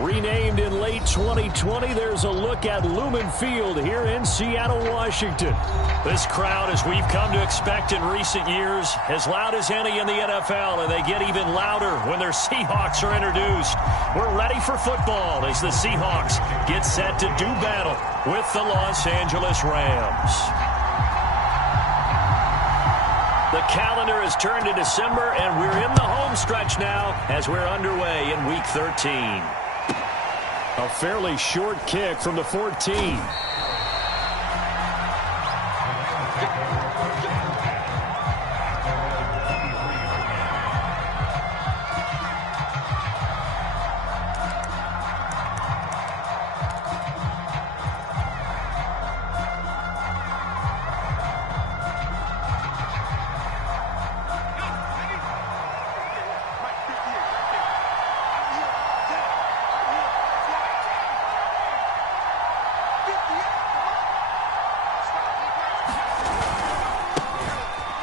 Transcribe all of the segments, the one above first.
Renamed in late 2020, there's a look at Lumen Field here in Seattle, Washington. This crowd, as we've come to expect in recent years, as loud as any in the NFL, and they get even louder when their Seahawks are introduced. We're ready for football as the Seahawks get set to do battle with the Los Angeles Rams. The calendar has turned to December, and we're in the home stretch now as we're underway in Week 13. A fairly short kick from the 14.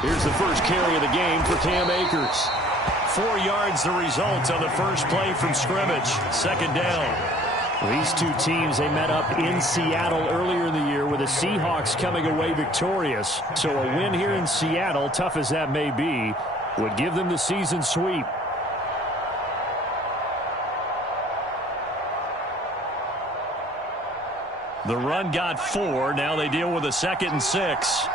Here's the first carry of the game for Cam Akers. 4 yards the result on the first play from scrimmage. Second down. These two teams, they met up in Seattle earlier in the year with the Seahawks coming away victorious. So a win here in Seattle, tough as that may be, would give them the season sweep. The run got 4. Now they deal with a 2nd and 6.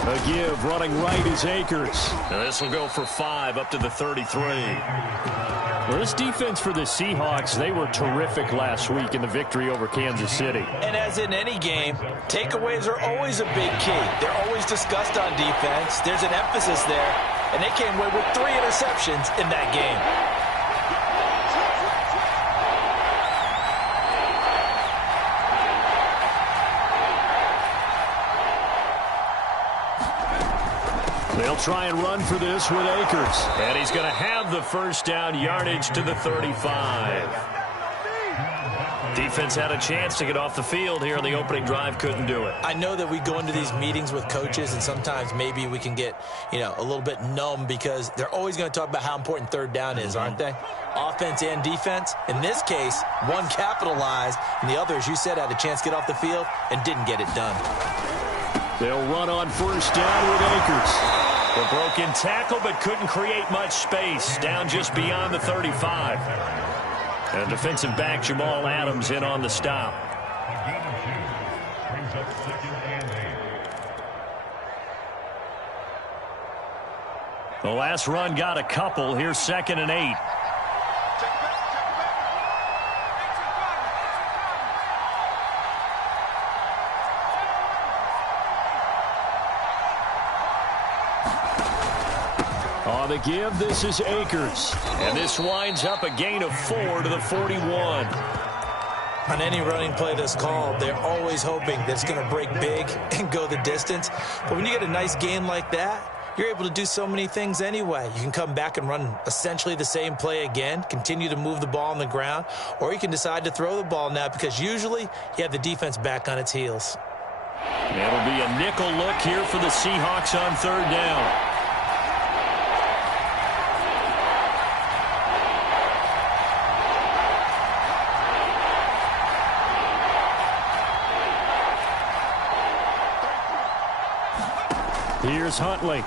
A give, running right is Akers. Now this will go for 5 up to the 33. Well, this defense for the Seahawks, they were terrific last week in the victory over Kansas City. And as in any game, takeaways are always a big key. They're always discussed on defense. There's an emphasis there, and they came away with 3 interceptions in that game. They'll try and run for this with Akers. And he's going to have the first down, yardage to the 35. Defense had a chance to get off the field here on the opening drive, couldn't do it. I know that we go into these meetings with coaches, and sometimes maybe we can get, a little bit numb because they're always going to talk about how important third down is, aren't they? Offense and defense. In this case, one capitalized, and the other, as you said, had a chance to get off the field and didn't get it done. They'll run on first down with Akers. The broken tackle, but couldn't create much space. Down just beyond the 35. And defensive back Jamal Adams in on the stop. The last run got a couple. Here's 2nd and 8. On the give, this is Akers. And this winds up a gain of 4 to the 41. On any running play that's called, they're always hoping that it's going to break big and go the distance. But when you get a nice gain like that, you're able to do so many things anyway. You can come back and run essentially the same play again, continue to move the ball on the ground, or you can decide to throw the ball now because usually you have the defense back on its heels. It'll be a nickel look here for the Seahawks on third down. Here's Huntley.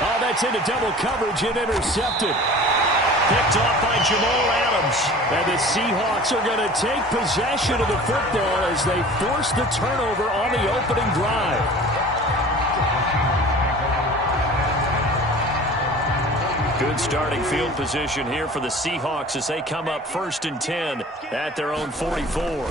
Oh, that's into double coverage and intercepted. Picked off by Jamal Adams. And the Seahawks are going to take possession of the football as they force the turnover on the opening drive. Good starting field position here for the Seahawks as they come up 1st and 10 at their own 44.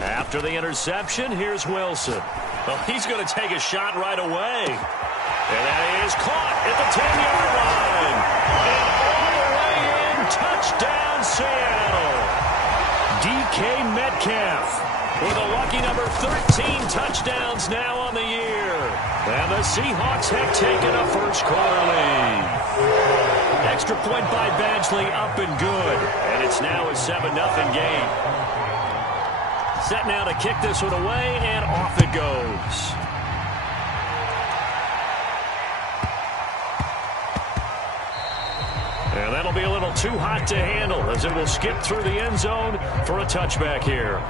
After the interception, here's Wilson. Well, he's going to take a shot right away. And that is caught at the 10-yard line. And all the way in, touchdown Seattle. DK Metcalf with a lucky number 13 touchdowns now on the year. And the Seahawks have taken a first-quarter lead. Extra point by Badgley up and good. And it's now a 7-0 game. Set now to kick this one away, and off it goes. That'll be a little too hot to handle as it will skip through the end zone for a touchback here.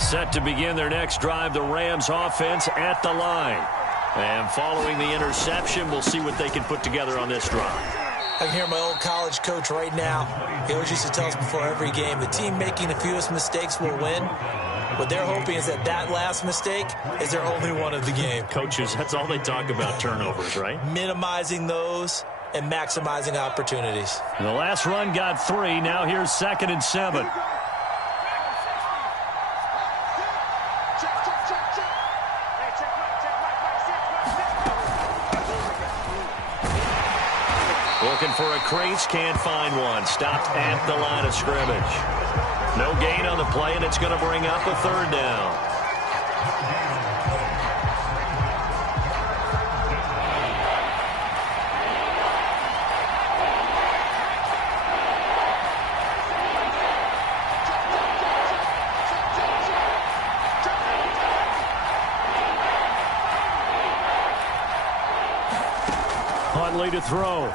Set to begin their next drive, the Rams offense at the line. And following the interception, we'll see what they can put together on this drive. I can hear my old college coach right now. He always used to tell us before every game, the team making the fewest mistakes will win. What they're hoping is that that last mistake is their only one of the game. Coaches, that's all they talk about, turnovers, right? Minimizing those and maximizing opportunities. The last run got 3. Now here's 2nd and 7. Looking for a crease, can't find one. Stopped at the line of scrimmage. No gain on the play, and it's going to bring up a 3rd down. Huntley to throw.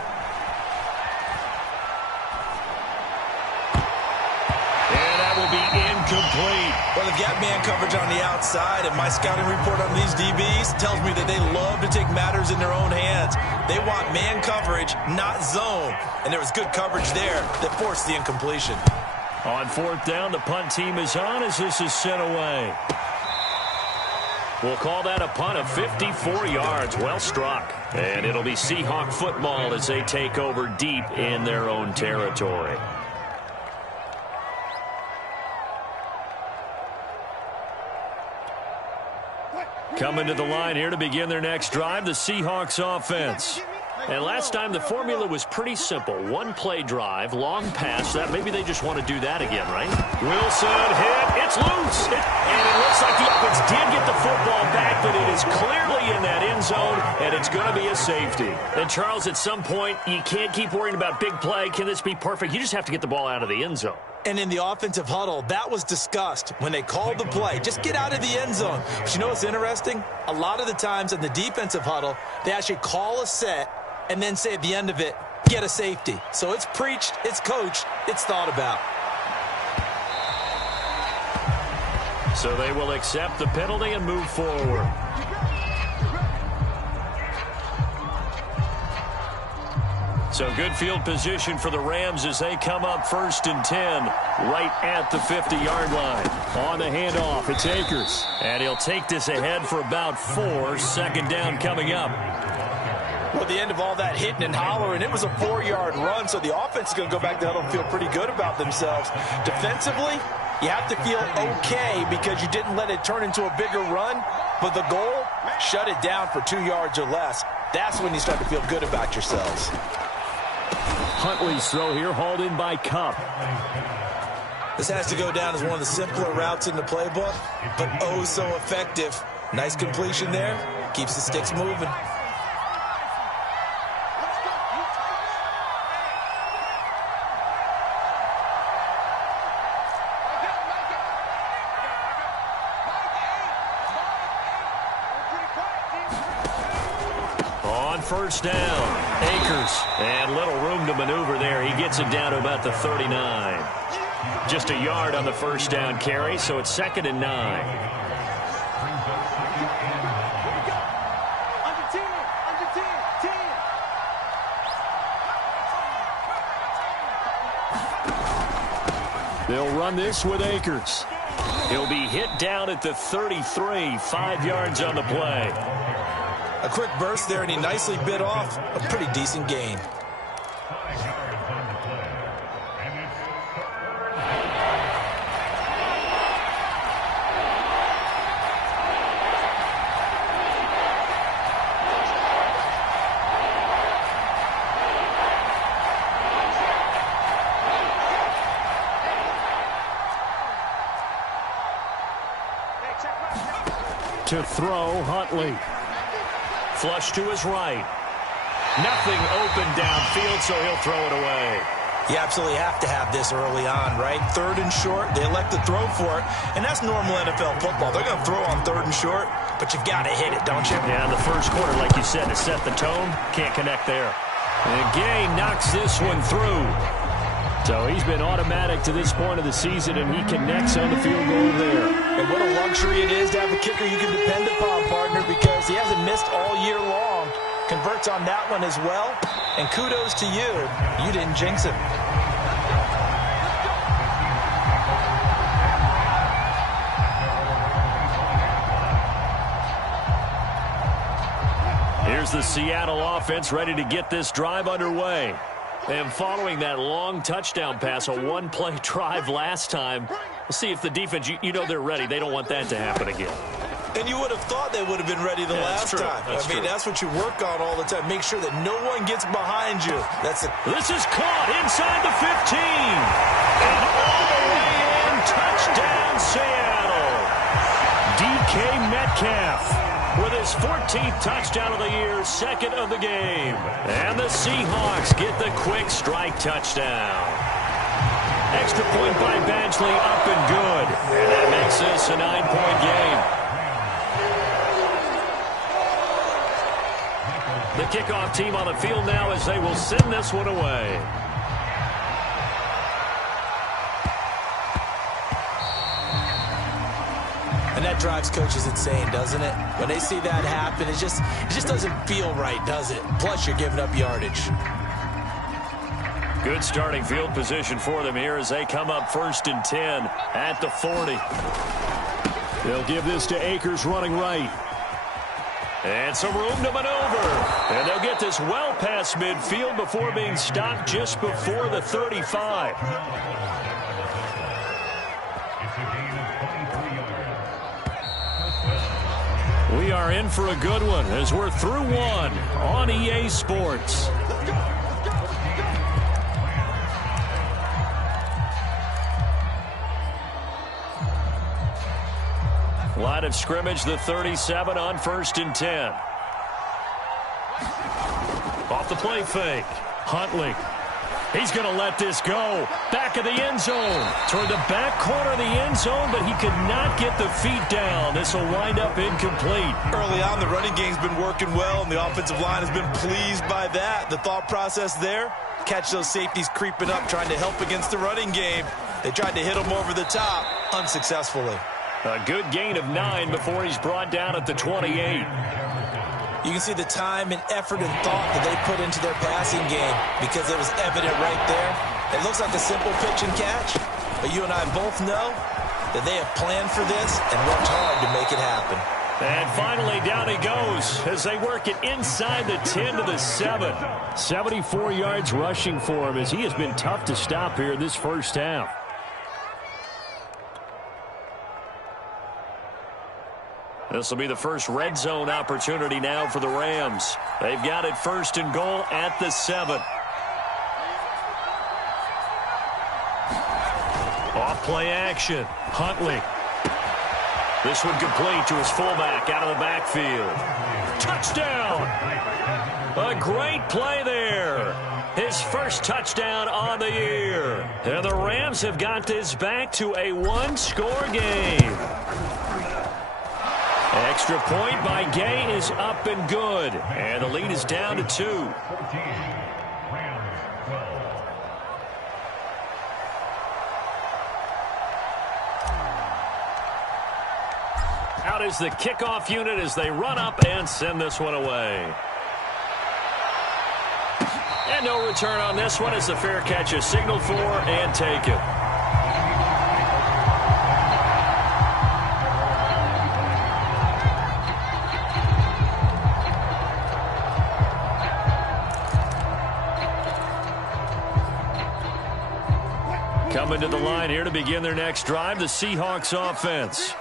Incomplete. Well, they've got man coverage on the outside, and my scouting report on these DBs tells me that they love to take matters in their own hands. They want man coverage, not zone. And there was good coverage there that forced the incompletion. On 4th down, the punt team is on as this is sent away. We'll call that a punt of 54 yards. Well struck. And it'll be Seahawk football as they take over deep in their own territory. Coming to the line here to begin their next drive, the Seahawks offense. And last time the formula was pretty simple. One play drive, long pass. That maybe they just want to do that again, right? Wilson hit. It's loose. And it looks like the offense did get the football back, but it is clearly in that end zone, and it's going to be a safety. And, Charles, at some point, you can't keep worrying about big play. Can this be perfect? You just have to get the ball out of the end zone. And in the offensive huddle, that was discussed when they called the play. Just get out of the end zone. But you know what's interesting? A lot of the times in the defensive huddle, they actually call a set and then say at the end of it, get a safety. So it's preached, it's coached, it's thought about. So they will accept the penalty and move forward. So good field position for the Rams as they come up 1st and 10 right at the 50-yard line. On the handoff, it's Akers. And he'll take this ahead for about 4. 2nd down coming up. Well, at the end of all that hitting and hollering, it was a 4-yard run, so the offense is going to go back to huddle and feel pretty good about themselves. Defensively, you have to feel okay because you didn't let it turn into a bigger run, but the goal, shut it down for 2 yards or less. That's when you start to feel good about yourselves. Huntley's throw here, hauled in by Cup. This has to go down as one of the simpler routes in the playbook, but oh so effective. Nice completion there. Keeps the sticks moving. On 1st down, Akers. And little room to maneuver there. He gets it down to about the 39. Just a yard on the 1st down carry, so it's 2nd and 9. They'll run this with Akers. He'll be hit down at the 33, 5 yards on the play. A quick burst there, and he nicely bit off a pretty decent gain. To throw, Huntley. Flush to his right. Nothing open downfield, so he'll throw it away. You absolutely have to have this early on, right? 3rd and short, they elect to throw for it, and that's normal NFL football. They're going to throw on 3rd and short, but you've got to hit it, don't you? Yeah, in the first quarter, like you said, to set the tone, can't connect there. And Gay knocks this one through. So he's been automatic to this point of the season, and he connects on the field goal there. And what a luxury it is to have a kicker you can depend upon, partner, because he hasn't missed all year long. Converts on that one as well, and kudos to you. You didn't jinx him. Here's the Seattle offense ready to get this drive underway. And following that long touchdown pass, a one-play drive last time, we'll see if the defense, you know they're ready. They don't want that to happen again. And you would have thought they would have been ready the last time. That's what you work on all the time. Make sure that no one gets behind you. This is caught inside the 15. And all the way in, touchdown Seattle. DK Metcalf with his 14th touchdown of the year, 2nd of the game. And the Seahawks get the quick strike touchdown. Extra point by Badgley, up and good. And that makes this a 9-point game. The kickoff team on the field now as they will send this one away. And that drives coaches insane, doesn't it? When they see that happen, it just doesn't feel right, does it? Plus, you're giving up yardage. Good starting field position for them here as they come up 1st and 10 at the 40. They'll give this to Akers running right. And some room to maneuver. And they'll get this well past midfield before being stopped just before the 35. We are in for a good one as we're through one on EA Sports. Line of scrimmage, the 37 on 1st and 10. Off the play fake. Huntley. He's going to let this go. Back of the end zone. Toward the back corner of the end zone, but he could not get the feet down. This will wind up incomplete. Early on, the running game's been working well, and the offensive line has been pleased by that. The thought process there, catch those safeties creeping up, trying to help against the running game. They tried to hit him over the top, unsuccessfully. A good gain of 9 before he's brought down at the 28. You can see the time and effort and thought that they put into their passing game because it was evident right there. It looks like a simple pitch and catch, but you and I both know that they have planned for this and worked hard to make it happen. And finally, down he goes as they work it inside the 10 to the 7. 74 yards rushing for him as he has been tough to stop here this first half. This will be the first red zone opportunity now for the Rams. They've got it 1st and goal at the 7. Off play action. Huntley. This one complete to his fullback out of the backfield. Touchdown! A great play there. His first touchdown on the year. And the Rams have got this back to a one-score game. Extra point by Gay is up and good. And the lead is down to 2. Out is the kickoff unit as they run up and send this one away. And no return on this one as the fair catch is signaled for and taken. Coming to the line here to begin their next drive, the Seahawks offense.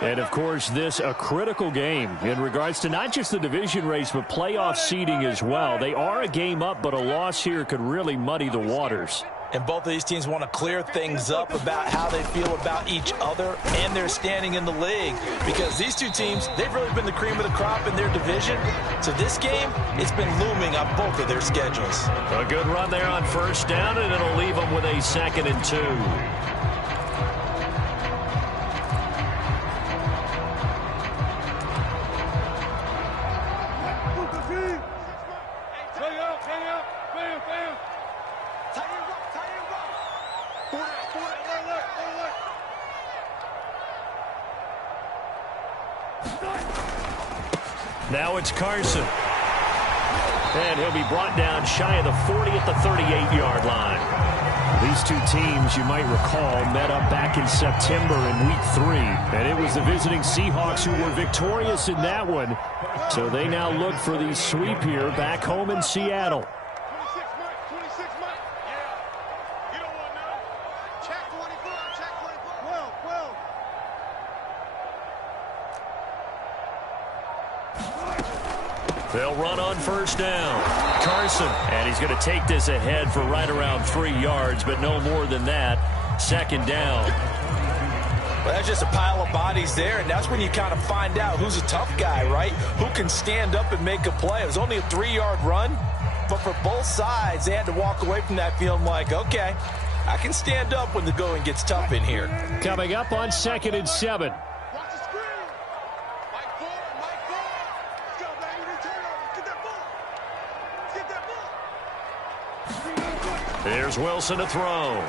And, of course, this a critical game in regards to not just the division race, but playoff seeding as well. They are a game up, but a loss here could really muddy the waters. And both of these teams want to clear things up about how they feel about each other and their standing in the league. Because these two teams, they've really been the cream of the crop in their division. So this game, it's been looming on both of their schedules. A good run there on first down, and it'll leave them with a 2nd and 2. Now it's Carson. And he'll be brought down shy of the 40 at the 38-yard line. These two teams, you might recall, met up back in September in Week 3. And it was the visiting Seahawks who were victorious in that one. So they now look for the sweep here back home in Seattle. They'll run on first down. Carson, and he's going to take this ahead for right around 3 yards, but no more than that. 2nd down. Well, that's just a pile of bodies there, and that's when you kind of find out who's a tough guy, right? Who can stand up and make a play. It was only a 3-yard run, but for both sides, they had to walk away from that feeling like, okay, I can stand up when the going gets tough in here. Coming up on 2nd and 7. Here's Wilson to throw.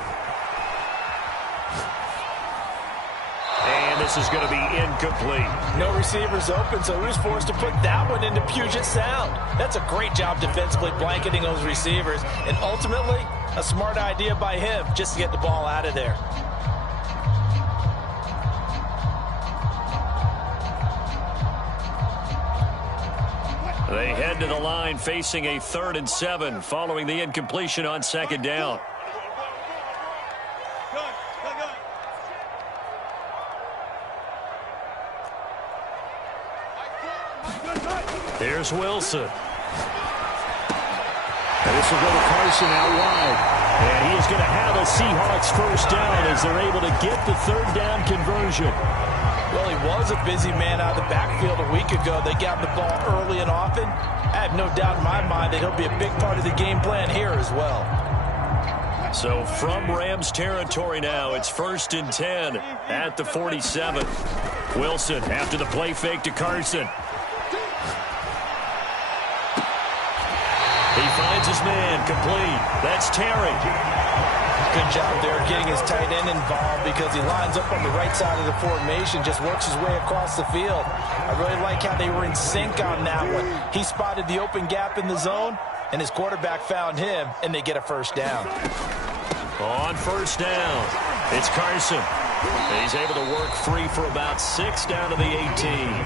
And this is going to be incomplete. No receivers open, so he was forced to put that one into Puget Sound. That's a great job defensively blanketing those receivers. And ultimately, a smart idea by him just to get the ball out of there. They head to the line facing a 3rd and 7 following the incompletion on 2nd down. Here's Wilson. And this will go to Carson out wide. And he is going to have a Seahawks first down as they're able to get the 3rd down conversion. Well, he was a busy man out of the backfield a week ago. They got the ball early and often. I have no doubt in my mind that he'll be a big part of the game plan here as well. So from Rams territory now, it's 1st and 10 at the 47. Wilson after the play fake to Carson. He finds his man complete. That's Terry. Good job there getting his tight end involved because he lines up on the right side of the formation, just works his way across the field. I really like how they were in sync on that one. He spotted the open gap in the zone, and his quarterback found him, and they get a first down. On first down, it's Carson. He's able to work free for about 6 down to the 18.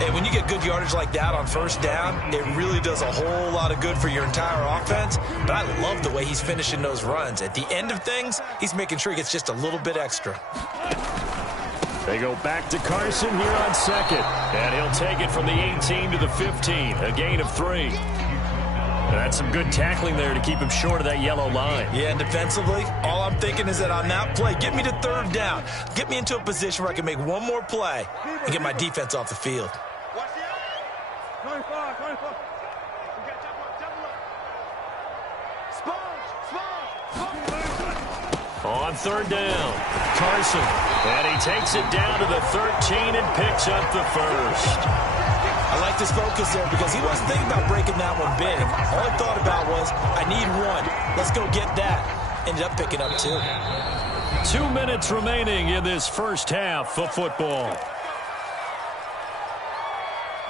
And when you get good yardage like that on first down, it really does a whole lot of good for your entire offense. But I love the way he's finishing those runs. At the end of things, he's making sure he gets just a little bit extra. They go back to Carson here on 2nd. And he'll take it from the 18 to the 15, a gain of 3. That's some good tackling there to keep him short of that yellow line. Yeah, and defensively, all I'm thinking is that on that play, get me to 3rd down. Get me into a position where I can make one more play and get my defense off the field. On 3rd down, Carson. And he takes it down to the 13 and picks up the 1st. I like this focus there because he wasn't thinking about breaking that one big. All he thought about was, I need 1. Let's go get that. Ended up picking up 2. 2 minutes remaining in this first half of football.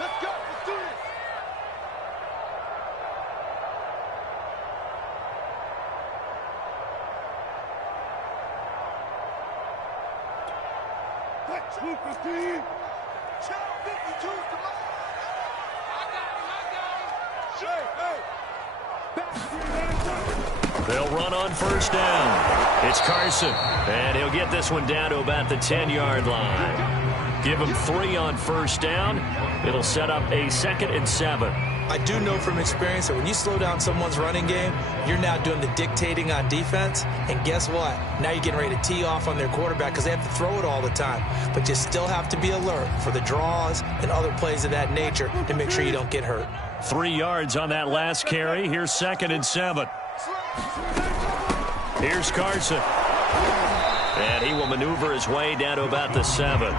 Let's go. Let's do this. What? 215. Child 52. Come on. They'll run on first down. It's Carson, and he'll get this one down to about the 10-yard line. Give him 3 on first down. It'll set up a 2nd and 7. I do know from experience that when you slow down someone's running game, you're now doing the dictating on defense. And guess what? Now you're getting ready to tee off on their quarterback because they have to throw it all the time. But you still have to be alert for the draws and other plays of that nature to make sure you don't get hurt. 3 yards on that last carry. Here's 2nd and 7. Here's Carson. And he will maneuver his way down to about the 7.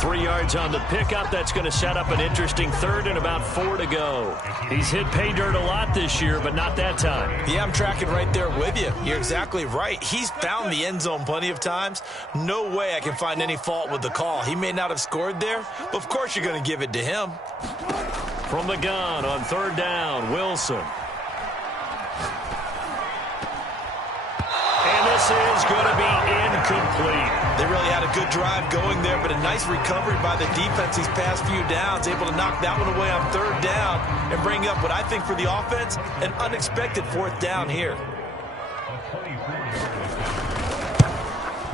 3 yards on the pickup. That's going to set up an interesting 3rd and about 4 to go. He's hit pay dirt a lot this year, but not that time. Yeah, I'm tracking right there with you. You're exactly right. He's found the end zone plenty of times. No way I can find any fault with the call. He may not have scored there, but of course you're going to give it to him. From the gun on 3rd down, Wilson. And this is going to be incomplete. They really had a good drive going there, but a nice recovery by the defense these past few downs, able to knock that one away on 3rd down and bring up what I think for the offense, an unexpected 4th down here.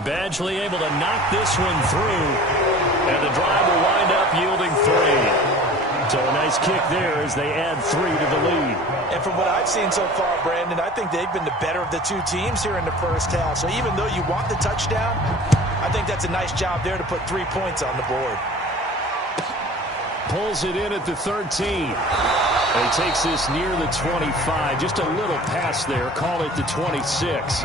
Badgley able to knock this one through, and the drive will wind up yielding 3. So a nice kick there as they add 3 to the lead. And from what I've seen so far, Brandon, I think they've been the better of the two teams here in the first half. So even though you want the touchdown, I think that's a nice job there to put 3 points on the board. Pulls it in at the 13. He takes this near the 25. Just a little pass there. Call it the 26.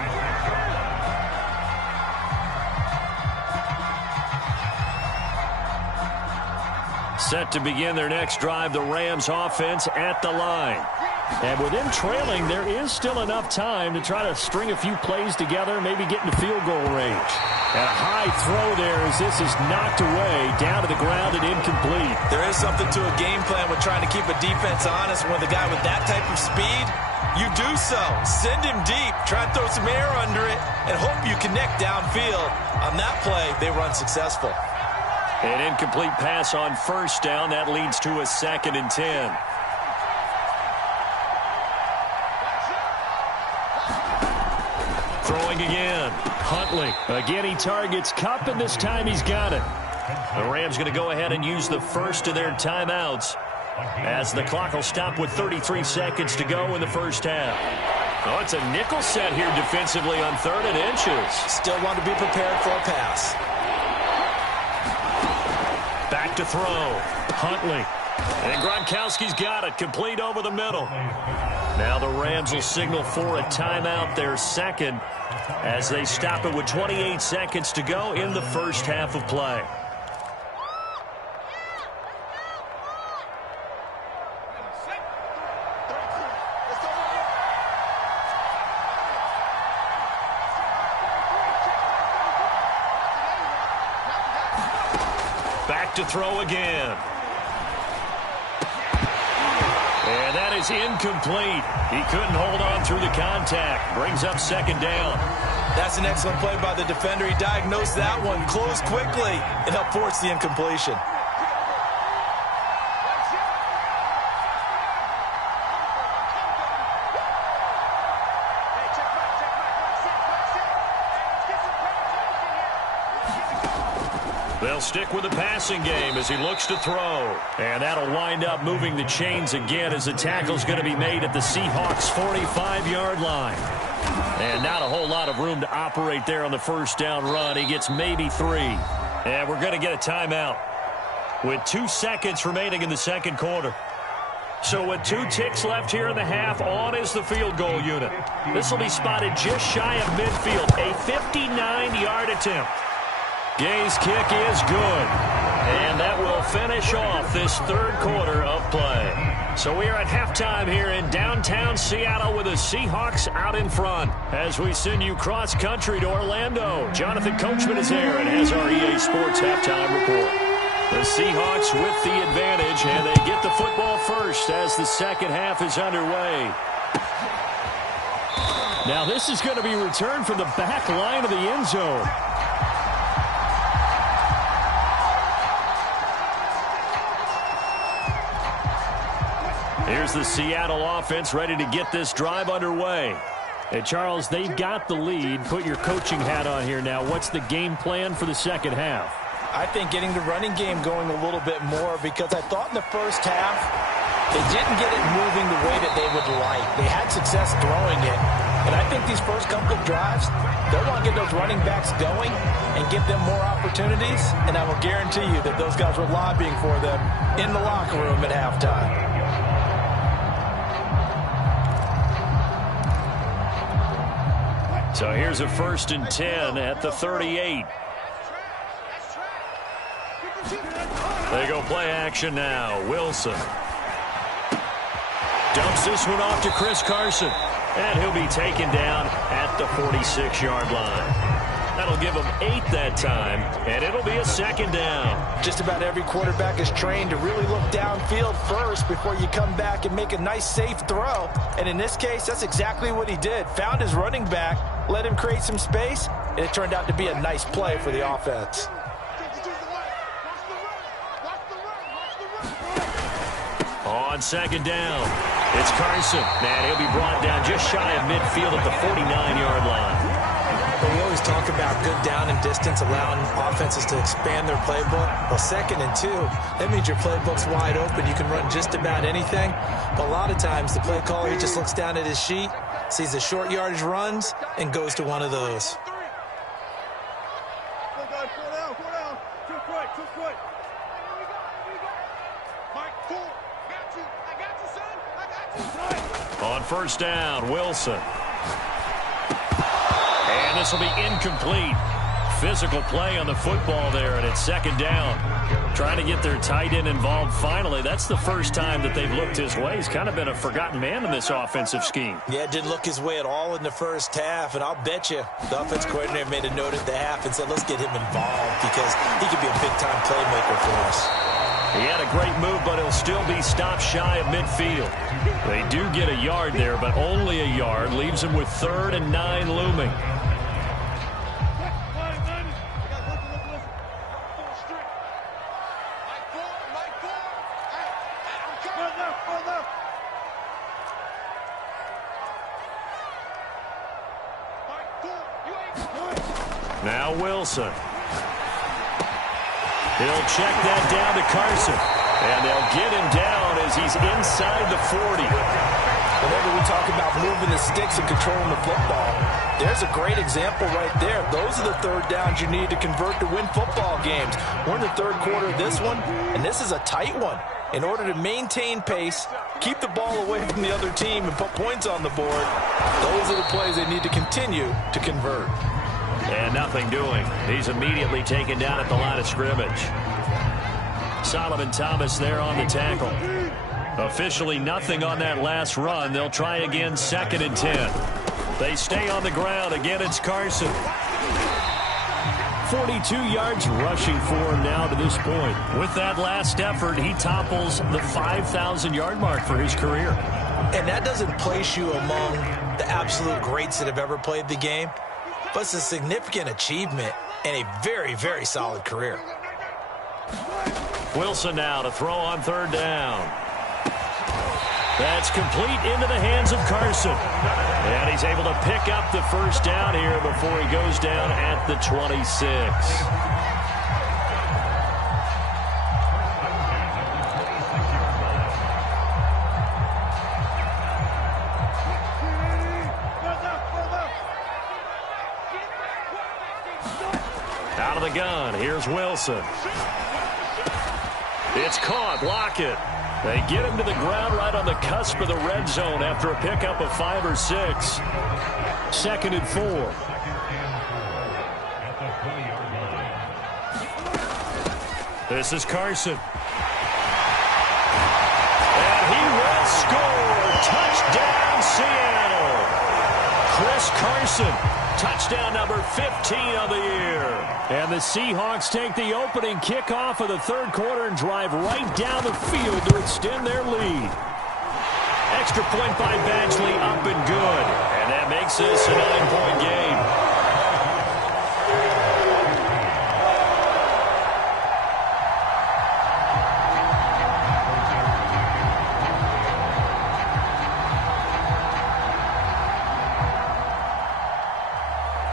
Set to begin their next drive, the Rams offense at the line. And with them trailing, there is still enough time to try to string a few plays together, maybe get into field goal range. And a high throw there as this is knocked away, down to the ground and incomplete. There is something to a game plan with trying to keep a defense honest. When the guy with that type of speed, you do so. Send him deep, try and throw some air under it, and hope you connect downfield. On that play, they run successful. An incomplete pass on 1st down. That leads to a 2nd and 10. Throwing again. Huntley. Again, he targets Kupp, and this time he's got it. The Rams going to go ahead and use the first of their timeouts as the clock will stop with 33 seconds to go in the first half. Oh, it's a nickel set here defensively on 3rd and inches. Still want to be prepared for a pass. Back to throw. Huntley. And Gronkowski's got it. Complete over the middle. Now the Rams will signal for a timeout, their 2nd, as they stop it with 28 seconds to go in the first half of play. Back to throw again. And that is incomplete. He couldn't hold on through the contact. Brings up 2nd down. That's an excellent play by the defender. He diagnosed that one, closed quickly, and helped force the incompletion. They'll stick with the passing game as he looks to throw. And that'll wind up moving the chains again as the tackle's going to be made at the Seahawks' 45-yard line. And not a whole lot of room to operate there on the 1st down run. He gets maybe 3. And we're going to get a timeout with 2 seconds remaining in the 2nd quarter. So with 2 ticks left here in the half, on is the field goal unit. This will be spotted just shy of midfield. A 59-yard attempt. Gay's kick is good, and that will finish off this 3rd quarter of play. So we are at halftime here in downtown Seattle with the Seahawks out in front. As we send you cross-country to Orlando, Jonathan Coachman is there and has our EA Sports halftime report. The Seahawks with the advantage, and they get the football first as the 2nd half is underway. Now this is going to be returned from the back line of the end zone. Here's the Seattle offense ready to get this drive underway. Hey, Charles, they've got the lead. Put your coaching hat on here now. What's the game plan for the 2nd half? I think getting the running game going a little bit more, because I thought in the first half They didn't get it moving the way that they would like. They had success throwing it. And I think these first couple of drives, they'll want to get those running backs going and give them more opportunities. And I will guarantee you that those guys were lobbying for them in the locker room at halftime. So here's a 1st and 10 at the 38. They go play action now. Wilson dumps this one off to Chris Carson. And he'll be taken down at the 46-yard line. That'll give him 8 that time, and it'll be a 2nd down. Just about every quarterback is trained to really look downfield first before you come back and make a nice, safe throw. And in this case, that's exactly what he did. Found his running back, let him create some space, and it turned out to be a nice play for the offense. On 2nd down, it's Carson. Man, he'll be brought down just shy of midfield at the 49-yard line. Well, we always talk about good down and distance, allowing offenses to expand their playbook. Well, 2nd and 2, that means your playbook's wide open. You can run just about anything. But a lot of times, the play caller, he just looks down at his sheet, sees the short yardage runs, and goes to one of those. On 1st down, Wilson. And this will be incomplete. Physical play on the football there, and it's 2nd down. Trying to get their tight end involved finally. That's the first time that they've looked his way. He's kind of been a forgotten man in this offensive scheme. Yeah, it didn't look his way at all in the first half, and I'll bet you the offense coordinator made a note at the half and said, let's get him involved because he could be a big-time playmaker for us. He had a great move, but he'll still be stopped shy of midfield. They do get a yard there, but only a yard. Leaves him with 3rd and 9 looming. Now Wilson. He'll check that down to Carson. And they'll get him down as he's inside the 40. Whenever we talk about moving the sticks and controlling the football, there's a great example right there. Those are the 3rd downs you need to convert to win football games. We're in the 3rd quarter of this one, and this is a tight one. In order to maintain pace, keep the ball away from the other team, and put points on the board, those are the plays they need to continue to convert. And nothing doing. He's immediately taken down at the line of scrimmage. Solomon Thomas there on the tackle. Officially nothing on that last run. They'll try again 2nd and 10. They stay on the ground. Again, it's Carson. 42 yards rushing for him now to this point. With that last effort, he topples the 5,000-yard mark for his career. And that doesn't place you among the absolute greats that have ever played the game, but it's a significant achievement and a very, very solid career. Wilson now to throw on 3rd down. That's complete into the hands of Carson. And he's able to pick up the 1st down here before he goes down at the 26. Out of the gun, here's Wilson. It's caught, Lockett. They get him to the ground right on the cusp of the red zone after a pickup of 5 or 6. 2nd and 4. This is Carson. And he will score. Touchdown, Seattle. Chris Carson. Touchdown number 15 of the year. And the Seahawks take the opening kickoff of the 3rd quarter and drive right down the field to extend their lead. Extra point by Badgley, up and good. And that makes this a 9-point game.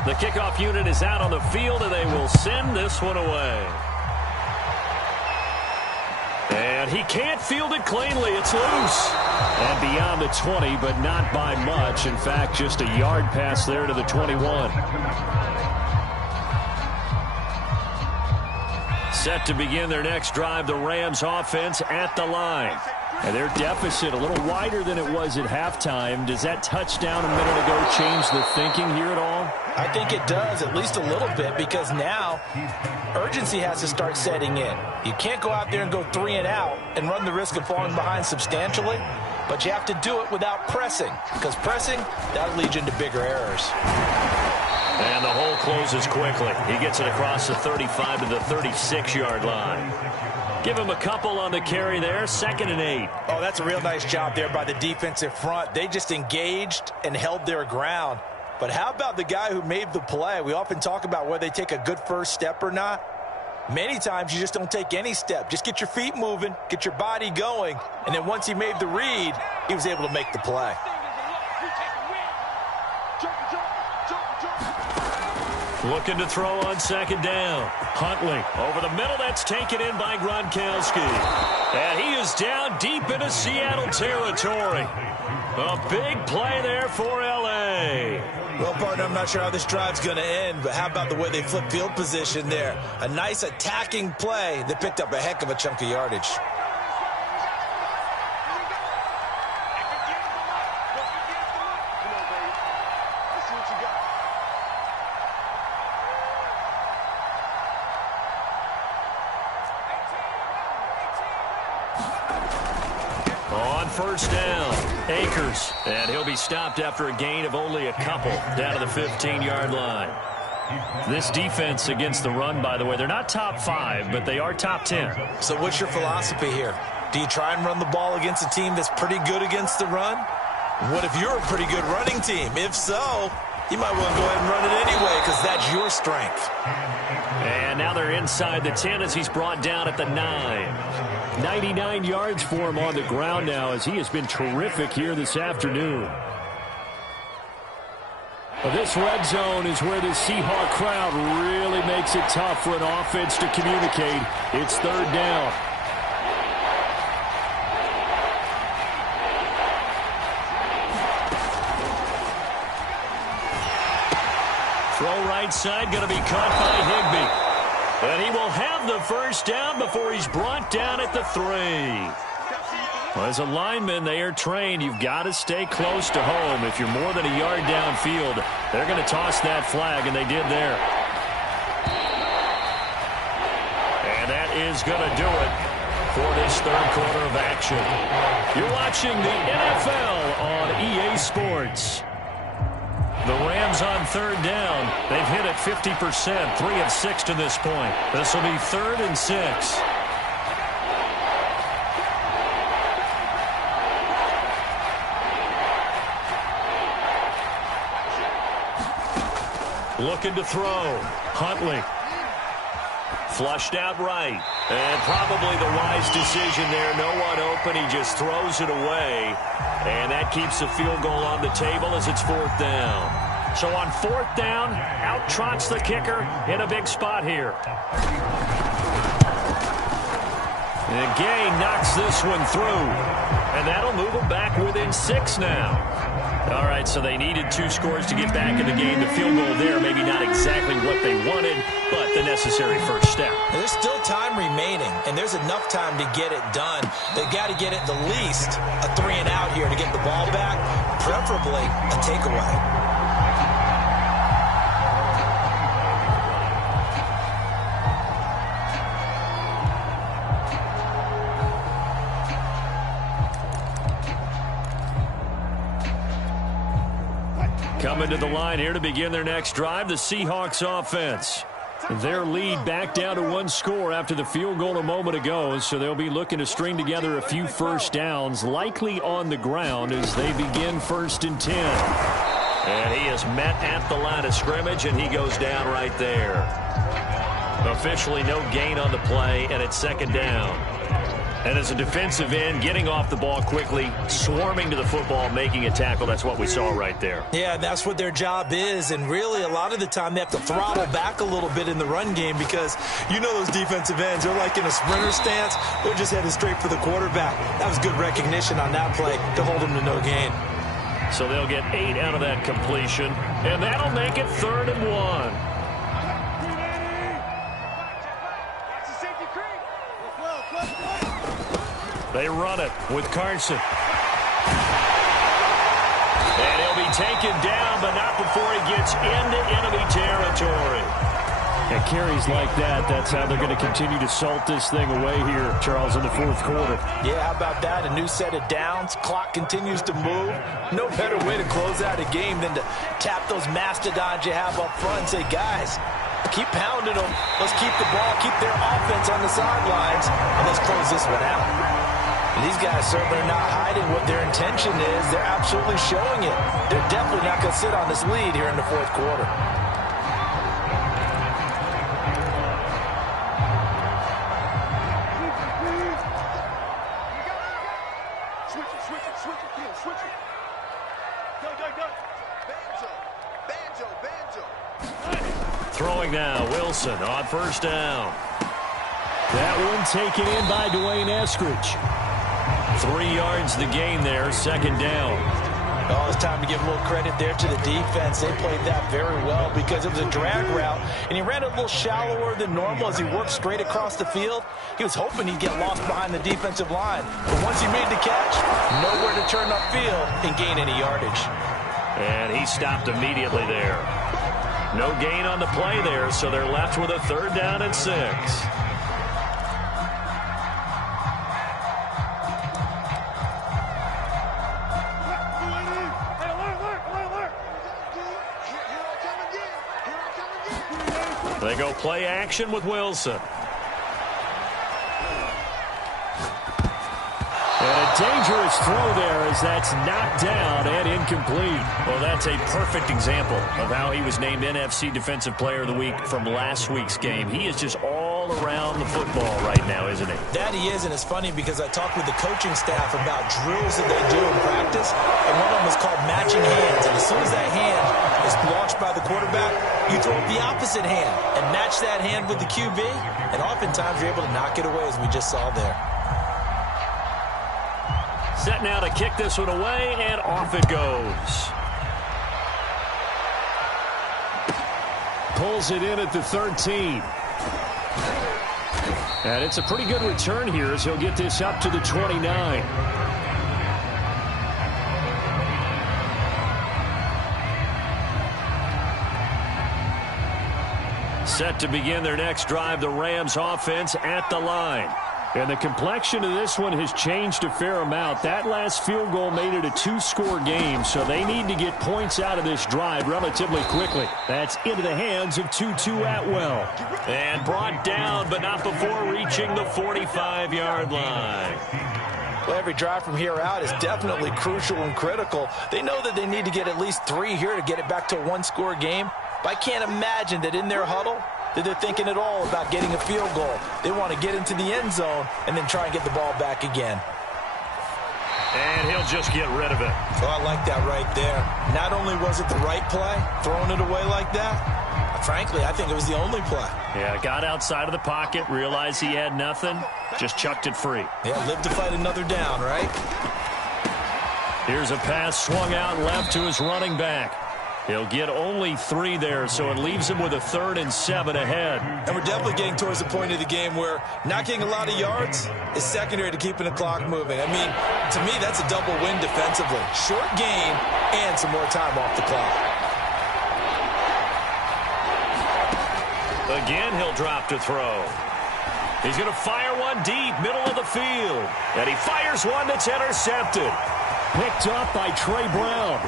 The kickoff unit is out on the field, and they will send this one away. And And he can't field it cleanly. It's loose. And beyond the 20, but not by much. In fact, just a yard pass there to the 21. Set to begin their next drive, the Rams offense at the line. And their deficit a little wider than it was at halftime. Does that touchdown a minute ago change the thinking here at all? I think it does, at least a little bit, because now urgency has to start setting in. You can't go out there and go 3 and out and run the risk of falling behind substantially, but you have to do it without pressing, because pressing, that'll lead you into bigger errors. And the hole closes quickly. He gets it across the 35 to the 36-yard line. Give him a couple on the carry there, 2nd and 8. Oh, that's a real nice job there by the defensive front. They just engaged and held their ground. But how about the guy who made the play? We often talk about whether they take a good first step or not. Many times you just don't take any step. Just get your feet moving, get your body going, and then once he made the read, he was able to make the play. Looking to throw on 2nd down. Huntley over the middle. That's taken in by Gronkowski. And he is down deep into Seattle territory. A big play there for L.A. Well, partner, I'm not sure how this drive's going to end, but how about the way they flip field position there? A nice attacking play that picked up a heck of a chunk of yardage. On 1st down, Akers. And he'll be stopped after a gain of only a couple down to the 15-yard line. This defense against the run, by the way, they're not top 5, but they are top 10. So what's your philosophy here? Do you try and run the ball against a team that's pretty good against the run? What if you're a pretty good running team? If so, you might want to go ahead and run it anyway because that's your strength. And now they're inside the 10 as he's brought down at the 9. 99 yards for him on the ground now as he has been terrific here this afternoon. Well, this red zone is where the Seahawk crowd really makes it tough for an offense to communicate. It's 3rd down. Throw right side, going to be caught by Higbee. And he will have the 1st down before he's brought down at the 3. Well, as a lineman, they are trained. You've got to stay close to home. If you're more than a yard downfield, they're going to toss that flag, and they did there. And that is going to do it for this 3rd quarter of action. You're watching the NFL on EA Sports. The Rams on 3rd down. They've hit it 50%, 3 of 6 to this point. This will be 3rd and 6. Looking to throw. Huntley. Flushed out right. And probably the wise decision there. No one open. He just throws it away. And that keeps the field goal on the table as it's 4th down. So on 4th down, out trots the kicker in a big spot here. And Gay knocks this one through. And that'll move them back within 6 now. All right, so they needed 2 scores to get back in the game. The field goal there, maybe not exactly what they wanted, but the necessary first step. There's still time remaining, and there's enough time to get it done. They've got to get at the least a 3 and out here to get the ball back, preferably a takeaway. Coming to the line here to begin their next drive, the Seahawks offense. Their lead back down to 1 score after the field goal a moment ago, so they'll be looking to string together a few first downs, likely on the ground as they begin 1st and 10. And he is met at the line of scrimmage, and he goes down right there. Officially no gain on the play, and it's 2nd down. And as a defensive end, getting off the ball quickly, swarming to the football, making a tackle, that's what we saw right there. Yeah, that's what their job is, and really a lot of the time they have to throttle back a little bit in the run game because you know those defensive ends, they're like in a sprinter stance. They're just headed straight for the quarterback. That was good recognition on that play to hold them to no gain. So they'll get 8 out of that completion, and that'll make it 3rd and 1. They run it with Carson. And he'll be taken down, but not before he gets into enemy territory. And carries like that, that's how they're going to continue to salt this thing away here, Charles, in the 4th quarter. Yeah, how about that? A new set of downs. Clock continues to move. No better way to close out a game than to tap those mastodons you have up front and say, guys, keep pounding them. Let's keep the ball, keep their offense on the sidelines, and let's close this one out. And these guys certainly are not hiding what their intention is. They're absolutely showing it. They're definitely not going to sit on this lead here in the 4th quarter. Throwing now, Wilson on 1st down. That one taken in by Dwayne Eskridge. 3 yards the gain there, 2nd down. Oh, it's time to give a little credit there to the defense. They played that very well because it was a drag route, and he ran a little shallower than normal as he worked straight across the field. He was hoping he'd get lost behind the defensive line. But once he made the catch, nowhere to turn upfield and gain any yardage. And he stopped immediately there. No gain on the play there, so they're left with a 3rd down and 6. They go play action with Wilson. And a dangerous throw there as that's knocked down and incomplete. Well, that's a perfect example of how he was named NFC Defensive Player of the Week from last week's game. He is just all around the football right now, isn't he? That he is, and it's funny because I talked with the coaching staff about drills that they do in practice, and one of them is called matching hands. And as soon as that hand is launched by the quarterback, you throw the opposite hand and match that hand with the QB, and oftentimes you're able to knock it away, as we just saw there. Set now to kick this one away, and off it goes. Pulls it in at the 13. And it's a pretty good return here as he'll get this up to the 29. Set to begin their next drive, the Rams offense at the line. And the complexion of this one has changed a fair amount. That last field goal made it a 2-score game, so they need to get points out of this drive relatively quickly. That's into the hands of Tutu Atwell. And brought down, but not before reaching the 45-yard line. Well, every drive from here out is definitely crucial and critical. They know that they need to get at least 3 here to get it back to a 1-score game. But I can't imagine that in their huddle that they're thinking at all about getting a field goal. They want to get into the end zone and then try and get the ball back again. And he'll just get rid of it. Oh, I like that right there. Not only was it the right play, throwing it away like that, frankly, I think it was the only play. Yeah, got outside of the pocket, realized he had nothing, just chucked it free. Yeah, live to fight another down, right? Here's a pass swung out left to his running back. He'll get only 3 there, so it leaves him with a 3rd and 7 ahead. And we're definitely getting towards the point of the game where not getting a lot of yards is secondary to keeping the clock moving. I mean, to me, that's a double win defensively. Short gain and some more time off the clock. Again, he'll drop to throw. He's going to fire one deep, middle of the field. And he fires one that's intercepted. Picked up by Trey Brown.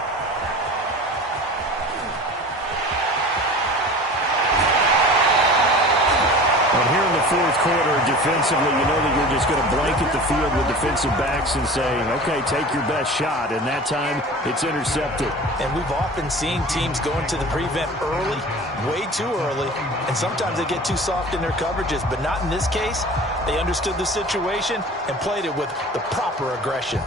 And here in the the fourth quarter defensively, you know that you're just going to blanket the field with defensive backs and say, okay, take your best shot. And that time, it's intercepted. And we've often seen teams go into the prevent early, way too early, and sometimes they get too soft in their coverages. But not in this case. They understood the situation and played it with the proper aggression.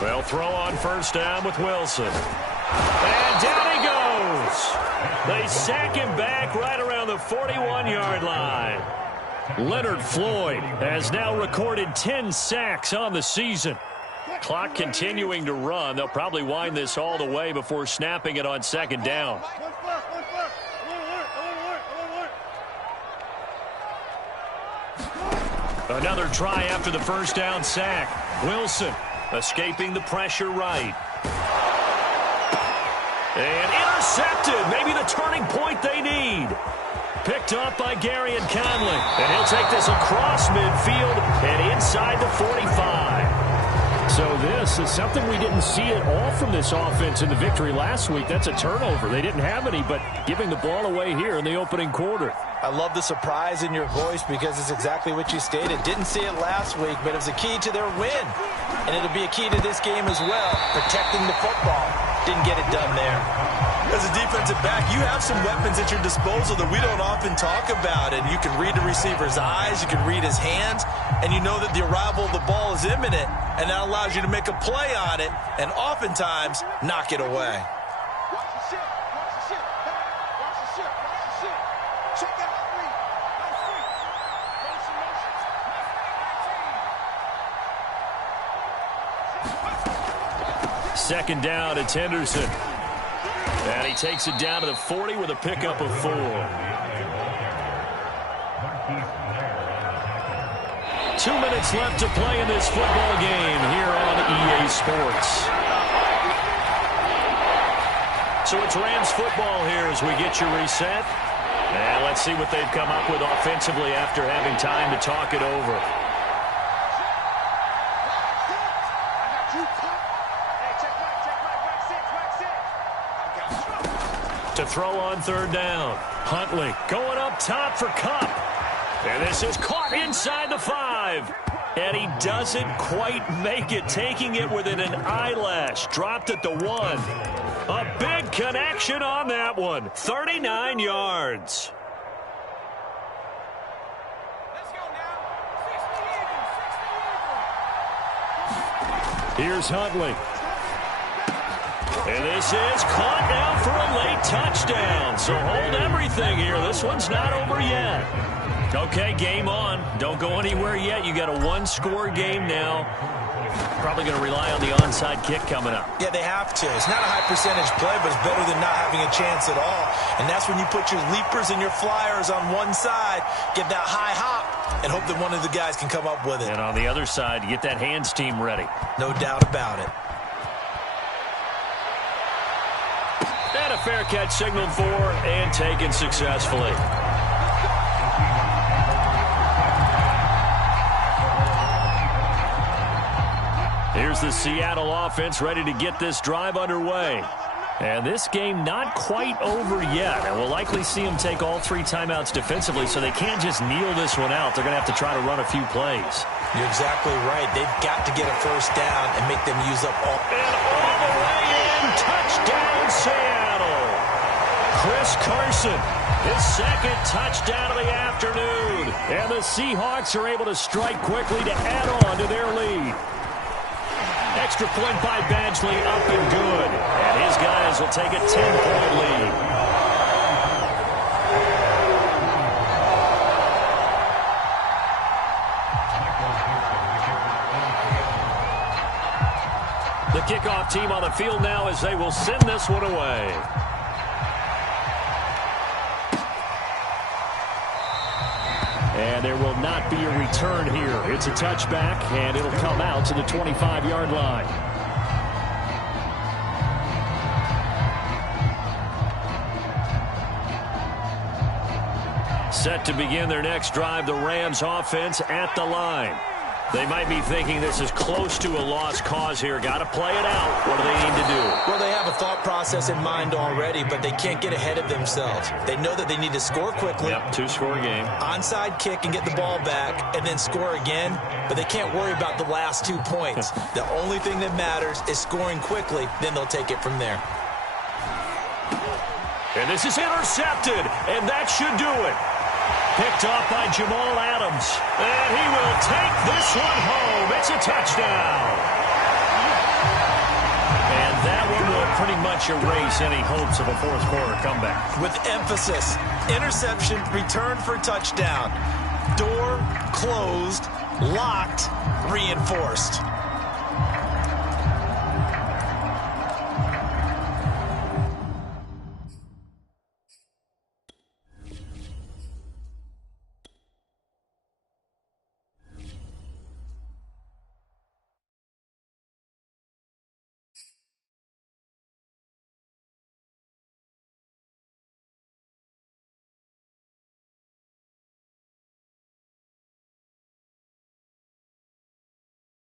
They'll throw on first down with Wilson. And down he goes. They sack him back right around the 41-yard line. Leonard Floyd has now recorded 10 sacks on the season. Clock continuing to run. They'll probably wind this all the way before snapping it on second down. Another try after the first down sack. Wilson escaping the pressure right. And intercepted. Maybe the turning point they need. Picked up by Gary and Conley. And he'll take this across midfield and inside the 45. So this is something we didn't see at all from this offense in the victory last week. That's a turnover. They didn't have any, but giving the ball away here in the opening quarter. I love the surprise in your voice because it's exactly what you stated. Didn't see it last week, but it was a key to their win. And it'll be a key to this game as well, protecting the football. Didn't get it done there. As a defensive back, you have some weapons at your disposal that we don't often talk about. And you can read the receiver's eyes, you can read his hands, and you know that the arrival of the ball is imminent, and that allows you to make a play on it and oftentimes knock it away. Second down, it's Henderson. And he takes it down to the 40 with a pickup of 4. 2 minutes left to play in this football game here on EA Sports. So it's Rams football here as we get you reset. And let's see what they've come up with offensively after having time to talk it over. To throw on third down. Huntley going up top for Kupp. And this is caught inside the 5. And he doesn't quite make it, taking it within an eyelash. Dropped at the 1. A big connection on that one. 39 yards. Here's Huntley. And this is caught down for a late touchdown. So hold everything here. This one's not over yet. Okay, game on. Don't go anywhere yet. You got a one-score game now. Probably going to rely on the onside kick coming up. Yeah, they have to. It's not a high percentage play, but it's better than not having a chance at all. And that's when you put your leapers and your flyers on one side, get that high hop, and hope that one of the guys can come up with it. And on the other side, get that hands team ready. No doubt about it. And a fair catch signaled for and taken successfully. Here's the Seattle offense ready to get this drive underway. And this game not quite over yet. And we'll likely see them take all 3 timeouts defensively, so they can't just kneel this one out. They're going to have to try to run a few plays. You're exactly right. They've got to get a first down and make them use up all. And all the way in. Touchdown, Seattle. Chris Carson, his second touchdown of the afternoon. And the Seahawks are able to strike quickly to add on to their lead. Extra point by Badgley, up and good. And his guys will take a 10-point lead. The kickoff team on the field now as they will send this one away. And there will not be a return here. It's a touchback, and it'll come out to the 25-yard line. Set to begin their next drive, the Rams offense at the line. They might be thinking this is close to a lost cause here. Got to play it out. What do they need to do? Well, they have a thought process in mind already, but they can't get ahead of themselves. They know that they need to score quickly. Yep, two-score game. Onside kick and get the ball back and then score again, but they can't worry about the last 2 points. The only thing that matters is scoring quickly, then they'll take it from there. And this is intercepted, and that should do it. Picked off by Jamal Adams. And he will take this one home. It's a touchdown. And that one will pretty much erase any hopes of a fourth-quarter comeback. With emphasis, interception, return for touchdown. Door closed, locked, reinforced.